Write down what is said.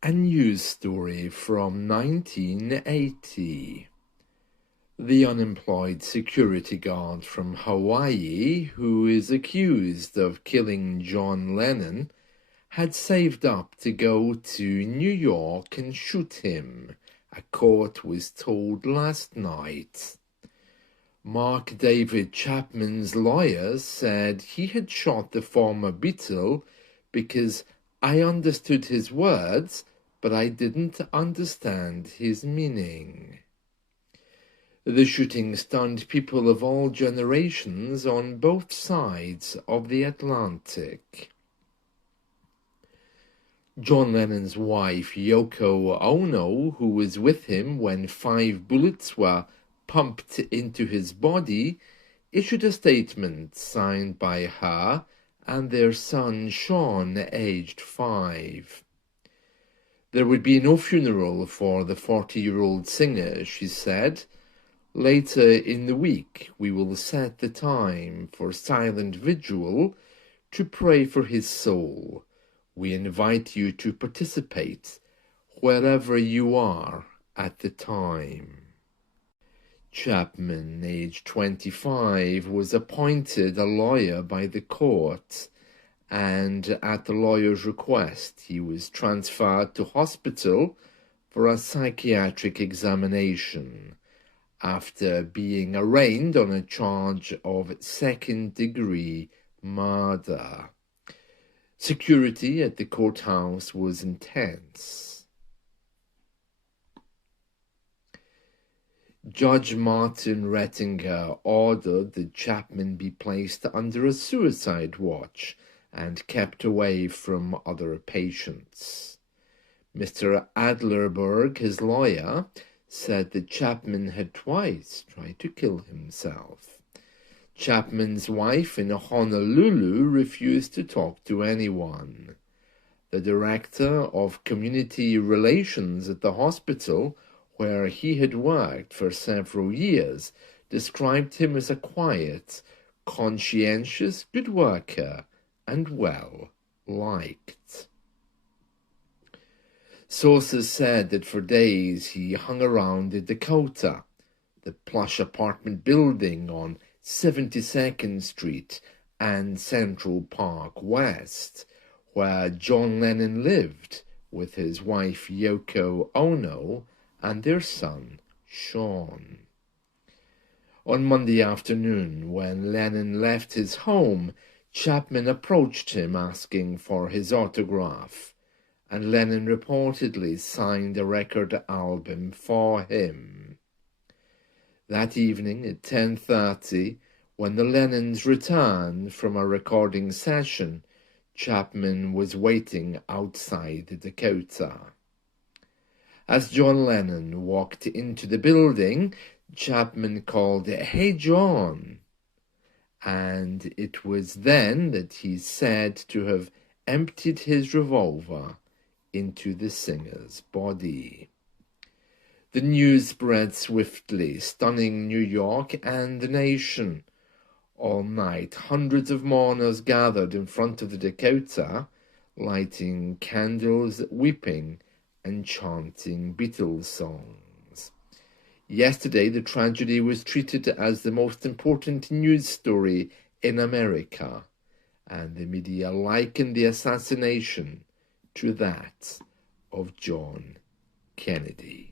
A news story from 1980. The unemployed security guard from Hawaii, who is accused of killing John Lennon, had saved up to go to New York and shoot him, a court was told last night. Mark David Chapman's lawyer said he had shot the former Beatle because I understood his words, but I didn't understand his meaning. The shooting stunned people of all generations on both sides of the Atlantic. John Lennon's wife, Yoko Ono, who was with him when 5 bullets were pumped into his body, issued a statement signed by her and their son Sean, aged 5. There would be no funeral for the 40-year-old singer, she said. Later in the week, we will set the time for silent vigil to pray for his soul. We invite you to participate wherever you are at the time. Chapman, aged 25, was appointed a lawyer by the court, and at the lawyer's request, he was transferred to hospital for a psychiatric examination after being arraigned on a charge of second-degree murder. Security at the courthouse was intense. Judge Martin Rettinger ordered that Chapman be placed under a suicide watch and kept away from other patients. Mr. Adlerberg, his lawyer, said that Chapman had twice tried to kill himself. Chapman's wife in Honolulu refused to talk to anyone. The director of community relations at the hospital, where he had worked for several years, described him as a quiet, conscientious, good worker and well-liked. Sources said that for days he hung around the Dakota, the plush apartment building on 72nd Street and Central Park West, where John Lennon lived with his wife Yoko Ono and their son Sean. On Monday afternoon, when Lennon left his home, Chapman approached him asking for his autograph, and Lennon reportedly signed a record album for him. That evening at 10:30, when the Lennons returned from a recording session, Chapman was waiting outside the Dakota. As John Lennon walked into the building, Chapman called, "Hey, John." And it was then that he's said to have emptied his revolver into the singer's body. The news spread swiftly, stunning New York and the nation. All night, hundreds of mourners gathered in front of the Dakota, lighting candles, weeping, and chanting Beatles songs. Yesterday, the tragedy was treated as the most important news story in America, and the media likened the assassination to that of John Kennedy.